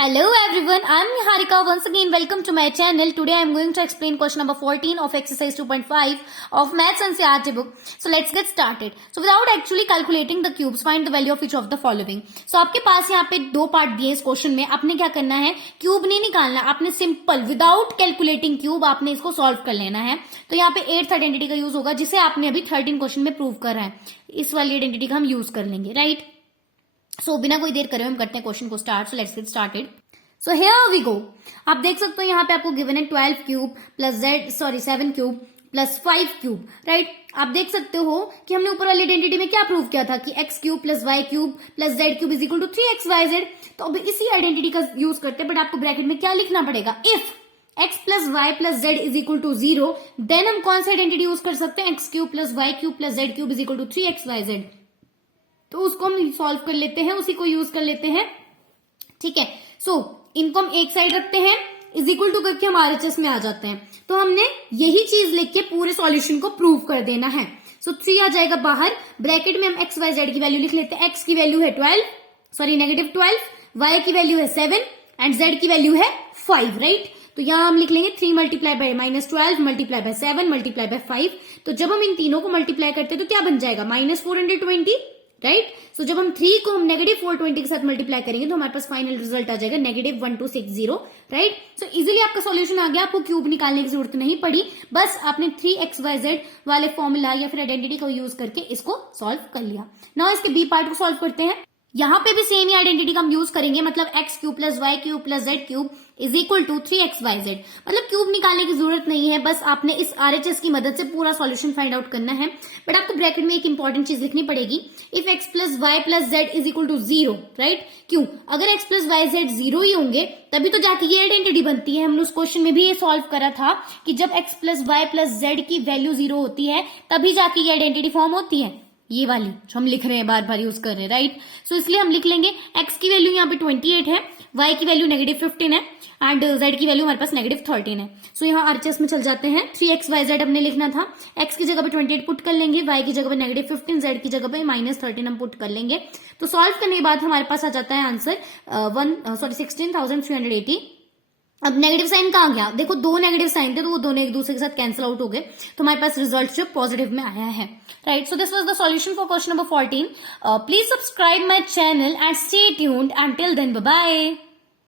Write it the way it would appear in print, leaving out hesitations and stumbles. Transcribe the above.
Hello everyone, I am Niharika. Once again welcome to my channel. Today I am going to explain question number 14 of exercise 2.5 of Maths NCERT book. So let's get started. So without actually calculating the cubes, find the value of each of the following. So आपके पास यहाँ पे दो part दिए इस question में. आपने क्या करना है, क्यूब नहीं निकालना, आपने सिंपल विदाउट कैलकुलेटिंग क्यूब आपने इसको सॉल्व कर लेना है. तो यहाँ पे 8th आइडेंटिटी का यूज होगा जिसे आपने अभी 13 क्वेश्चन में प्रूव करा है. इस वाली आइडेंटिटी का हम यूज कर लेंगे, राइट. सो बिना कोई देर करे हम करते हैं क्वेश्चन को start. So let's get started. So here we go. आप देख सकते हो यहाँ पे आपको गिवन है 12 cube plus 7 cube plus 5 cube, right. आप देख सकते हो कि हमने ऊपर वाली आइडेंटिटी में क्या प्रूव किया था कि x cube plus y cube plus z cube is equal to 3xyz. तो अब इसी आइडेंटिटी का यूज करते हैं, बट आपको ब्रैकेट में क्या लिखना पड़ेगा, if x plus y plus z is equal to 0, then हम कौन सा आइडेंटिटी यूज कर सकते हैं, x cube plus y cube plus z cube is equal to 3xyz. तो उसको हम सॉल्व कर लेते हैं, उसी को यूज कर लेते हैं, ठीक है. सो इनको हम एक साइड रखते हैं, इज इक्वल टू करके हम आरएचएस में आ जाते हैं. तो हमने यही चीज लिख के पूरे सॉल्यूशन को प्रूव कर देना है. सो 3 आ जाएगा बाहर. ब्रैकेट में हम एक्स वाई जेड की वैल्यू लिख लेते हैं. एक्स की वैल्यू है -12, वाई की वैल्यू है 7 एंड जेड की वैल्यू है 5, राइट. तो यहां हम लिख लेंगे 3 multiply by -12 multiply by 7 multiply by 5. तो जब हम इन तीनों को मल्टीप्लाई करते हैं तो क्या बन जाएगा, -420, राइट. सो जब हम 3 को हम -420 के साथ मल्टीप्लाई करेंगे तो हमारे पास फाइनल रिजल्ट आ जाएगा -1260, राइट. सो इजीली आपका सॉल्यूशन आ गया, आपको क्यूब निकालने की जरूरत नहीं पड़ी. बस आपने 3xyz वाले फॉर्मूला या फिर आइडेंटिटी को यूज करके इसको सॉल्व कर लिया. नाउ इसके बी पार्ट को सॉल्व करते हैं. यहां पे भी सेम ही आइडेंटिटी का हम यूज करेंगे, मतलब x cube plus y cube plus z cube is equal to 3xyz. मतलब क्यूब निकालने की जरूरत नहीं है, बस आपने इस आरएचएस की मदद से पूरा सॉल्यूशन फाइंड आउट करना है. बट आपको ब्रैकेट में एक इंपॉर्टेंट चीज लिखनी पड़ेगी, if x plus y plus z is equal to 0, right. क्यों, अगर x प्लस वाई जेड 0 ही होंगे तभी तो जाके ये आइडेंटिटी बनती है. हमने उस क्वेश्चन में भी ये सॉल्व करा था कि जब x plus y plus z की वैल्यू 0 होती है तभी जाके ये आइडेंटिटी फॉर्म होती है, ये वाली जो हम लिख रहे हैं, बार बार यूज कर रहे हैं, राइट. सो इसलिए हम लिख लेंगे x की वैल्यू यहाँ पे 28 है, y की वैल्यू -15 है एंड z की वैल्यू हमारे पास -13 है. सो यहाँ आरएचएस में चल जाते हैं. 3xyz हमने लिखना था, x की जगह पे 28 पुट कर लेंगे, y की जगह पे -15, z की जगह पे -13 हम पुट कर लेंगे. तो सॉल्व करने के बाद हमारे पास आ जाता है आंसर 16,380. अब नेगेटिव साइन कहाँ गया, देखो दो नेगेटिव साइन थे तो वो दोनों एक दूसरे के साथ कैंसिल आउट हो गए, तो हमारे पास रिजल्ट जो पॉजिटिव में आया है, right. So this was the solution for question number 14. Please subscribe my channel and stay tuned. Until then, bye bye.